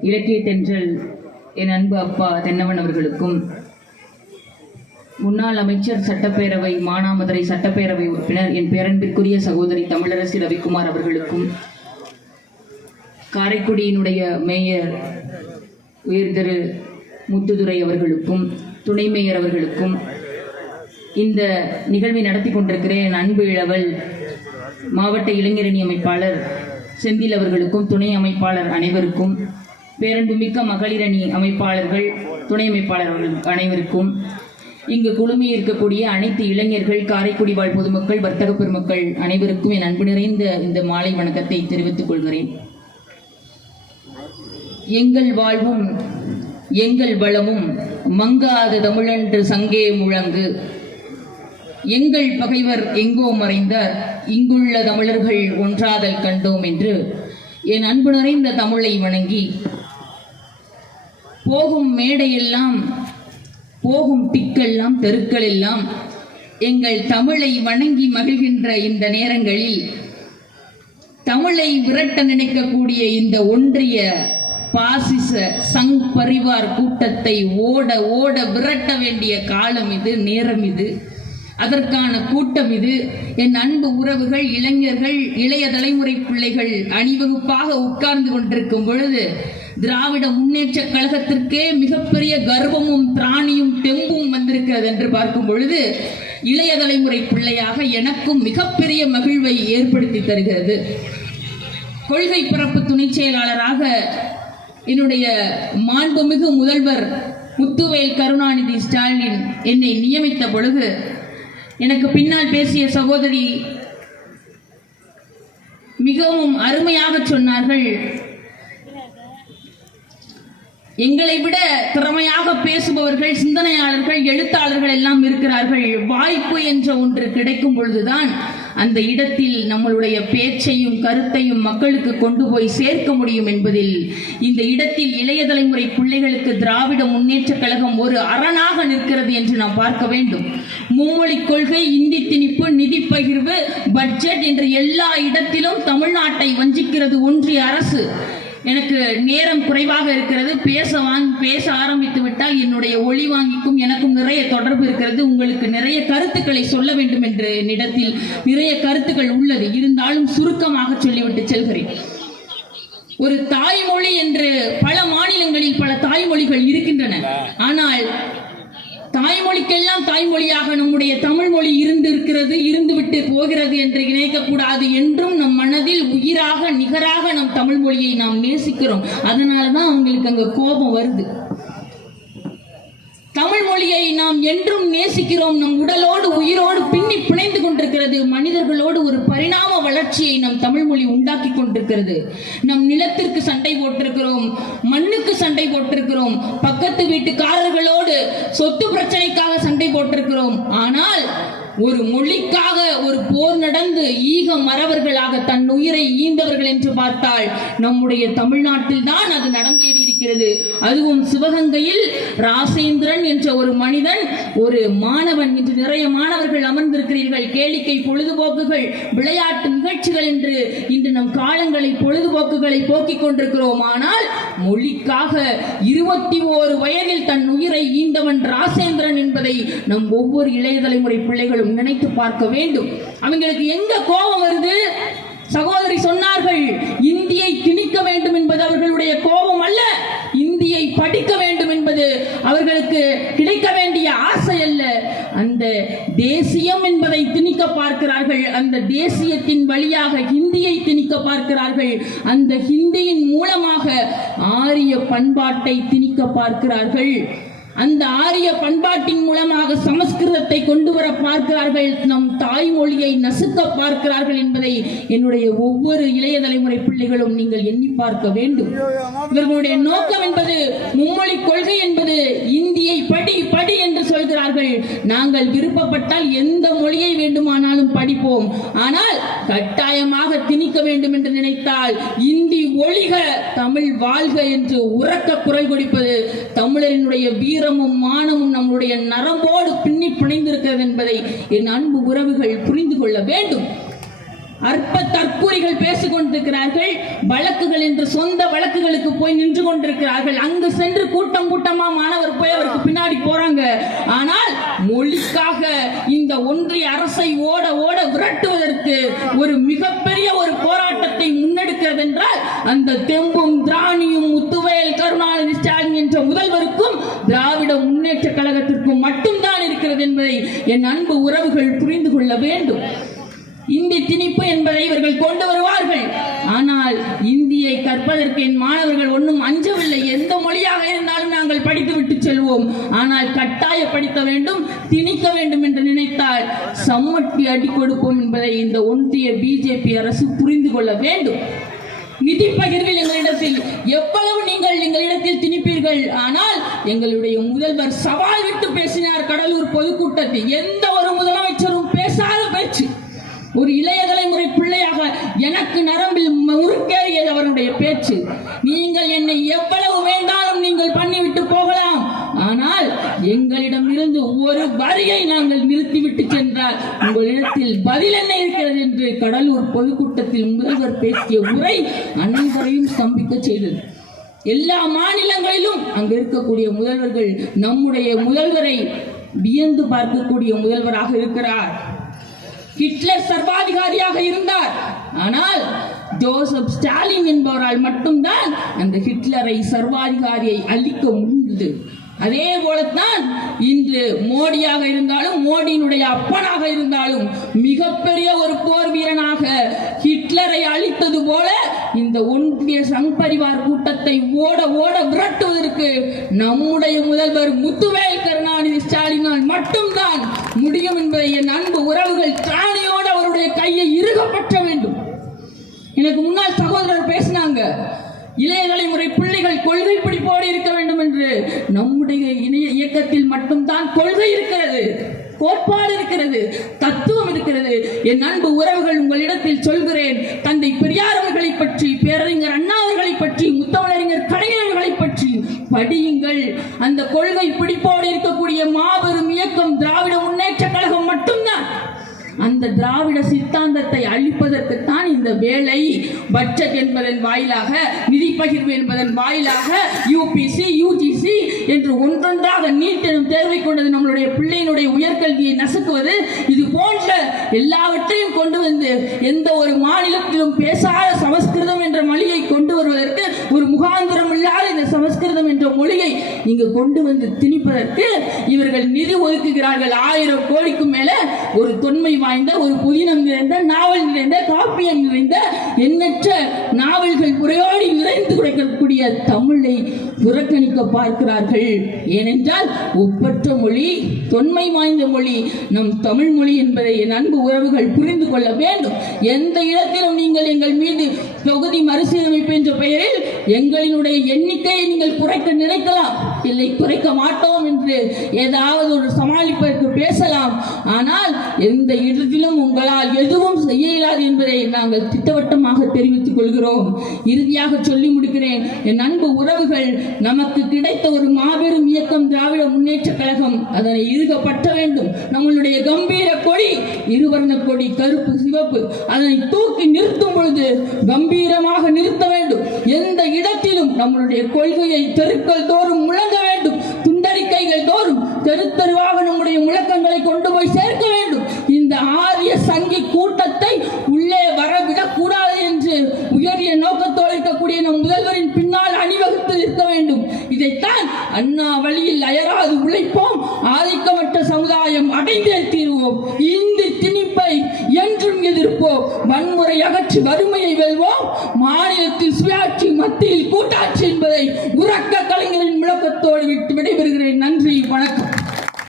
இலக்கிய தென்றல் என் அன்பு அப்பா தென்னவன் அவர்களுக்கும் முன்னாள் அமைச்சர் சட்டப்பேரவை மானாமதுரை சட்டப்பேரவை உறுப்பினர் என் பேரன்பிற்குரிய சகோதரி தமிழரசி ரவிக்குமார் அவர்களுக்கும் காரைக்குடியினுடைய மேயர் உயர் திரு முத்துதுரை அவர்களுக்கும் துணை மேயர் அவர்களுக்கும் இந்த நிகழ்வை நடத்தி கொண்டிருக்கிற என் அன்பு இளவல் மாவட்ட இளைஞரணி அமைப்பாளர் செந்தில் அவர்களுக்கும் துணை அமைப்பாளர் அனைவருக்கும் பேரன்புமிக்க மகளிரணி அமைப்பாளர்கள் துணை அமைப்பாளர்கள் அனைவருக்கும் இங்கு குழுமி இருக்கக்கூடிய அனைத்து இளைஞர்கள் காரைக்குடி வாழ் பொதுமக்கள் வர்த்தக பெருமக்கள் அனைவருக்கும் என் அன்பு நிறைந்த இந்த மாலை வணக்கத்தை தெரிவித்துக் கொள்கிறேன். எங்கள் வாழ்வும் எங்கள் வளமும் மங்காத தமிழன்று சங்கே முழங்கு. எங்கள் பகைவர் எங்கோ மறைந்தார் இங்குள்ள தமிழர்கள் ஒன்றாதல் கண்டோம் என்று என் அன்பு நிறைந்த தமிழை வணங்கி போகும் மேடையெல்லாம் போகும் பிக்கெல்லாம் தெருக்கள் எல்லாம் எங்கள் தமிழை வணங்கி மகிழ்கின்ற இந்த நேரங்களில் தமிழை விரட்ட நினைக்கக்கூடிய இந்த ஒன்றிய பாசிச சங் பரிவார் கூட்டத்தை ஓட ஓட விரட்ட வேண்டிய காலம் இது நேரம் இது. அதற்கான கூட்டம் இது. என் அன்பு உறவுகள் இளைஞர்கள் இளைய தலைமுறை பிள்ளைகள் அணிவகுப்பாக உட்கார்ந்து கொண்டிருக்கும் பொழுது திராவிட முன்னேற்ற கழகத்திற்கே மிகப்பெரிய கர்வமும் திராணியும் தெம்பும் வந்திருக்கிறது என்று பார்க்கும் பொழுது இளைய தலைமுறை பிள்ளையாக எனக்கும் மிகப்பெரிய மகிழ்வை ஏற்படுத்தி தருகிறது. கொள்கை பரப்பு துணை செயலாளராக என்னுடைய மாண்புமிகு முதல்வர் முத்துவேல் கருணாநிதி ஸ்டாலின் என்னை நியமித்த பொழுது எனக்கு பின்னால் பேசிய சகோதரி மிகவும் அருமையாக சொன்னார்கள் எங்களை விட திறமையாக பேசுபவர்கள் சிந்தனையாளர்கள் எழுத்தாளர்கள் எல்லாம் இருக்கிறார்கள். வாய்ப்பு என்ற ஒன்று கிடைக்கும் பொழுதுதான் அந்த இடத்தில் நம்மளுடைய பேச்சையும் கருத்தையும் மக்களுக்கு கொண்டு போய் சேர்க்க முடியும் என்பதில் இந்த இடத்தில் இளைய தலைமுறை பிள்ளைகளுக்கு திராவிட முன்னேற்ற கழகம் ஒரு அரணாக நிற்கிறது என்று நாம் பார்க்க வேண்டும். மும்மொழி கொள்கை இந்தி திணிப்பு நிதி பகிர்வு பட்ஜெட் என்று எல்லா இடத்திலும் தமிழ்நாட்டை வஞ்சிக்கிறது ஒன்றிய அரசு. எனக்கு நேரம் குறைவாக இருக்கிறது. பேச வாங் பேச ஆரம்பித்து விட்டால் என்னுடைய ஒளி வாங்கிக்கும் எனக்கும் நிறைய தொடர்பு இருக்கிறது. உங்களுக்கு நிறைய கருத்துக்களை சொல்ல வேண்டும் என்று என்னிடத்தில் நிறைய கருத்துக்கள் உள்ளது. இருந்தாலும் சுருக்கமாக சொல்லிவிட்டு செல்கிறேன். ஒரு தாய்மொழி என்று பல மாநிலங்களில் பல தாய்மொழிகள் இருக்கின்றன. ஆனால் தாய்மொழிக்கெல்லாம் தாய்மொழியாக நம்முடைய தமிழ் மொழி இருந்திருக்கிறது இருந்துவிட்டு போகிறது என்று நினைக்கக்கூடாது என்றும் நம் மனதில் உயிராக நிகராக நம் தமிழ் மொழியை நாம் நேசிக்கிறோம். அதனால தான் அவங்களுக்கு அங்க கோபம் வருது. தமிழ் மொழியை நாம் என்றும் நேசிக்கிறோம். நம் உடலோடு உயிரோடு பின்னி பிணைந்து கொண்டிருக்கிறது. மனிதர்களோடு ஒரு பரிணாம வளர்ச்சியை நம் தமிழ் மொழி உண்டாக்கி கொண்டிருக்கிறது. நம் நிலத்திற்கு சண்டை போட்டிருக்கிறோம். மண்ணுக்கு சண்டை போட்டிருக்கிறோம். பக்கத்து வீட்டுக்காரர்களோடு சொத்து பிரச்சனைக்காக சண்டை போட்டிருக்கிறோம். ஆனால் ஒரு மொழிக்காக ஒரு போர் நடந்து ஈக மறவர்களாக தன் உயிரை ஈந்தவர்கள் என்று பார்த்தால் நம்முடைய தமிழ்நாட்டில் தான் அது நடந்தேறி இருக்கிறது. அதுவும் சிவகங்கையில் ராசேந்திரன் என்ற ஒரு மனிதன் ஒரு மாணவன் இன்று நிறைய மாணவர்கள் அமர்ந்திருக்கிறீர்கள். கேளிக்கை பொழுதுபோக்குகள் விளையாட்டு நிகழ்ச்சிகள் என்று இன்று நம் காலங்களை பொழுதுபோக்குகளை போக்கிக் கொண்டிருக்கிறோம். ஆனால் மொழிக்காக இருபத்தி ஓரு வயதில் தன் உயிரை ஈந்தவன் ராசேந்திரன் என்பதை நம் ஒவ்வொரு இளைய தலைமுறை பிள்ளைகளும் நினைத்து பார்க்க வேண்டும். அவங்களுக்கு எங்க கோபம் வருது? சகோதரி சொன்னார்கள் இந்தியை திணிக்க வேண்டும் என்பது அவர்களுடைய கோபம் அல்ல. இந்தியை படிக்க வேண்டும் என்பது அவர்களுக்கு கிடைக்க வேண்டிய ஆசை அல்ல. அந்த தேசியம் என்பதை திணிக்க பார்க்கிறார்கள் அந்த தேசியத்தின் வழியாக ஹிந்தியை திணிக்க பார்க்கிறார்கள் அந்த ஹிந்தியின் மூலமாக ஆரிய பண்பாட்டை திணிக்க பார்க்கிறார்கள். அந்த ஆரிய பண்பாட்டின் மூலமாக சமஸ்கிருதத்தை கொண்டு வர பார்க்கிறார்கள் நம் தாய்மொழியை நசுக்க பார்க்கிறார்கள் என்பதை என்னுடைய ஒவ்வொரு இளைய தலைமுறை பிள்ளைகளும் நீங்கள் எண்ணி பார்க்க வேண்டும். இவர்களுடைய நோக்கம் என்பது மும்மொழி கொள்கை என்பது இந்தியை படி படி என்று சொல்கிறார்கள். நாங்கள் விருப்பப்பட்டால் எந்த மொழியை வேண்டுமானாலும் படிப்போம். ஆனால் கட்டாயமாக திணிக்க வேண்டும் என்று நினைத்தால் இந்தி ஒழிக தமிழ் வாழ்க என்று உறக்க குரல் கொடுப்பது தமிழரினுடைய வீர வீரமும் மானமும் நம்முடைய நரம்போடு பின்னி பிணைந்திருக்கிறது என்பதை என் அன்பு உறவுகள் புரிந்து கொள்ள வேண்டும். அற்ப தற்கூறிகள் பேசிக் கொண்டிருக்கிறார்கள் வழக்குகள் என்று சொந்த வழக்குகளுக்கு போய் நின்று கொண்டிருக்கிறார்கள். அங்கு சென்று கூட்டம் கூட்டமா மாணவர் போய் அவருக்கு பின்னாடி போறாங்க. ஆனால் மொழிக்காக இந்த ஒன்றிய அரசை ஓட ஓட விரட்டுவதற்கு ஒரு மிகப்பெரிய ஒரு போராட்டத்தை முன்னெடுக்கிறது என்றால் அந்த தெம்பும் திராணியும் முத்துவேல் கருணாநிதி ஸ்டாலின் என்ற முதல்வருக்கும் திராவிட முன்னேற்ற கழகத்திற்கும் மட்டும்தான் இருக்கிறது என்பதை என் அன்பு உறவுகள் புரிந்து கொள்ள வேண்டும். இந்தி திணிப்பு என்பதை இவர்கள் கொண்டு வருவார்கள். ஆனால் இந்தியை கற்பதற்கு என் மாணவர்கள் ஒன்றும் அஞ்சவில்லை. எந்த மொழியாக இருந்தாலும் நாங்கள் படித்து விட்டு செல்வோம். ஆனால் கட்டாயப்படுத்த வேண்டும் திணிக்க வேண்டும் என்று நினைத்தால் சம்மட்டி அடி கொடுப்போம் என்பதை இந்த ஒன்றிய பிஜேபி அரசு புரிந்து கொள்ள வேண்டும். நிதி பகிர்வில் எங்களிடத்தில் எவ்வளவு நீங்கள் எங்களிடத்தில் திணிப்பீர்கள்? ஆனால் எங்களுடைய முதல்வர் சவால் விட்டு பேசி கடலூர் பொதுக்கூட்டத்தில் எந்த ஒரு முதலமைச்சரும் பேசாத பேச்சு ஒரு இளைய தலைமுறை பிள்ளையாக எனக்கு நரம்பில் முறுக்கேறியது அவருடைய பேச்சு. நீங்கள் என்னை எவ்வளவு வேண்டாலும் நீங்கள் பண்ணிவிட்டு போகலாம். ஆனால் எங்களிடம் இருந்து ஒரு வரியை நாங்கள் நிறுத்திவிட்டு சென்றால் உங்களிடத்தில் பதில் என்ன இருக்கிறது என்று கடலூர் பொதுக்கூட்டத்தில் முதல்வர் பேசிய உரை அனைவரையும் ஸ்தம்பிக்க செய்தது. எல்லா மாநிலங்களிலும் அங்கு இருக்கக்கூடிய முதல்வர்கள் நம்முடைய முதல்வரை வியந்து பார்க்கக்கூடிய முதல்வராக இருக்கிறார். ஹிட்லர் சர்வாதிகாரியாக இருந்தார். ஆனால் ஜோசப் ஸ்டாலின் என்பவரால் மட்டும்தான் அந்த ஹிட்லரை சர்வாதிகாரியை அழிக்க முடிந்தது. அதே போலத்தான் இன்று மோடியாக இருந்தாலும் மோடியினுடைய அப்பனாக இருந்தாலும் மிகப்பெரிய ஒரு போர் வீரனாக ஹிட்லரை அழித்தது போல இந்த ஒன்றிய சங் பரிவார் கூட்டத்தை ஓட ஓட விரட்டுவதற்கு நம்முடைய முதல்வர் முத்துவேல் ஸ்டாலினால் மட்டும்தான் முடியும் என்பதை என் அன்பு உறவுகள் திராணியோடு அவருடைய கையை இறுகப்பற்ற வேண்டும். எனக்கு முன்னால் சகோதரர் பேசினாங்க இளைய தலைமுறை பிள்ளைகள் கொள்கை பிடிப்போடு இருக்க வேண்டும் என்று. நம்முடைய இணைய இயக்கத்தில் மட்டும்தான் கொள்கை இருக்கிறது கோட்பாடு இருக்கிறது தத்துவம் இருக்கிறது. என் அன்பு உறவுகள் உங்களிடத்தில் சொல்கிறேன் தந்தை பெரியார் அவர்களை பற்றி பேரறிஞர் அண்ணா அவர்களை பற்றி முத்தமிழறிஞர் படியுங்கள் அந்த கொள்கை பிடிப்போடு இருக்கக்கூடிய மாபெரும் இயக்கம் திராவிட முன்னேற்ற கழகம் மட்டும்தான். அந்த திராவிட சித்தாந்தத்தை அழிப்பதற்குத்தான் இந்த வேலை. பட்ஜெட் என்பதன் வாயிலாக நிதி பகிர்வு என்பதன் வாயிலாக யூபிசி யூஜிசி என்று ஒன்றொன்றாக நீட் எனும் தேர்வை கொண்டது நம்மளுடைய பிள்ளையினுடைய உயர்கல்வியை நசுக்குவது. இது போன்ற எல்லாவற்றையும் கொண்டு வந்து எந்த ஒரு மாநிலத்திலும் பேசாத சமஸ்கிருதம் என்ற மொழியை கொண்டு வருவதற்கு ஒரு முகாந்திரம் இல்லாத இந்த சமஸ்கிருதம் என்ற மொழியை இங்கு கொண்டு வந்து திணிப்பதற்கு இவர்கள் நிதி ஒதுக்குகிறார்கள். ஆயிரம் கோடிக்கும் மேல ஒரு தொன்மை வாய்ந்த ஒரு புதினம் நிறைந்த நாவல் நிறைந்த காப்பியம் நிறைந்த எண்ணற்ற நாவல்கள் புறையோடி நிறைந்து கிடைக்கக்கூடிய தமிழை புறக்கணிக்க பார்க்கிறார்கள். ஏனென்றால் ஒப்பற்ற மொழி தொன்மை வாய்ந்த மொழி நம் தமிழ் மொழி என்பதை என் அன்பு உறவுகள் புரிந்து கொள்ள வேண்டும். எந்த இடத்திலும் நீங்கள் எங்கள் மீது தொகுதி மறுசீரமைப்பு என்ற பெயரில் எங்களினுடைய எண்ணிக்கையை நீங்கள் குறைக்க நினைக்கலாம். இல்லை குறைக்க மாட்டோம் என்று ஏதாவது ஒரு சமாளிப்பதற்கு பேசலாம். ஆனால் எந்த இடத்திலும் உங்களால் எதுவும் செய்ய இயலாது என்பதை நாங்கள் திட்டவட்டமாக தெரிவித்துக் கொள்கிறோம். இறுதியாக சொல்லி முடிக்கிறேன். என் அன்பு உறவுகள் நமக்கு கிடைத்த ஒரு மாபெரும் இயக்கம் திராவிட முன்னேற்ற கழகம். அதனை இருக வேண்டும். நம்மளுடைய கம்பீர கொடி இருவர்ண கொடி கருப்பு சிவப்பு அதனை தூக்கி நிறுத்தும் பொழுது கம்பீரமாக நிறுத்த வேண்டும். எந்த இடத்திலும் நம்மளுடைய கொள்கையை தெருக்கள் தோறும் முழங்க வேண்டும். துண்டறிக்கைகள் தோறும் தெரு தெருவாக நம்முடைய முழக்கங்களை கொண்டு போய் சேர்க்க வேண்டும். இந்த ஆரிய சங்கி கூட்டத்தை உள்ளே வரவிடக் கூடாது என்று உயரிய நோக்கத்தோடு இருக்கக்கூடிய நம் முதல்வரின் பின்னால் அணிவகுத்து இருக்க வேண்டும் இதைத்தான் அண்ணா வழியில் அயராது உழைப்போம். ஆதிக்கமற்ற சமுதாயம் அடைந்தே தீருவோம். இந்தி திணிப்பை என்றும் எதிர்ப்போம். வன்முறை அகற்றி வறுமையை வெல்வோம். மாநிலத்தில் சுயாட்சி மத்தியில் கூட்டாட்சி என்பதை உறக்க கலைஞரின் முழக்கத்தோடு விட்டு விடைபெறுகிறேன். நன்றி வணக்கம்.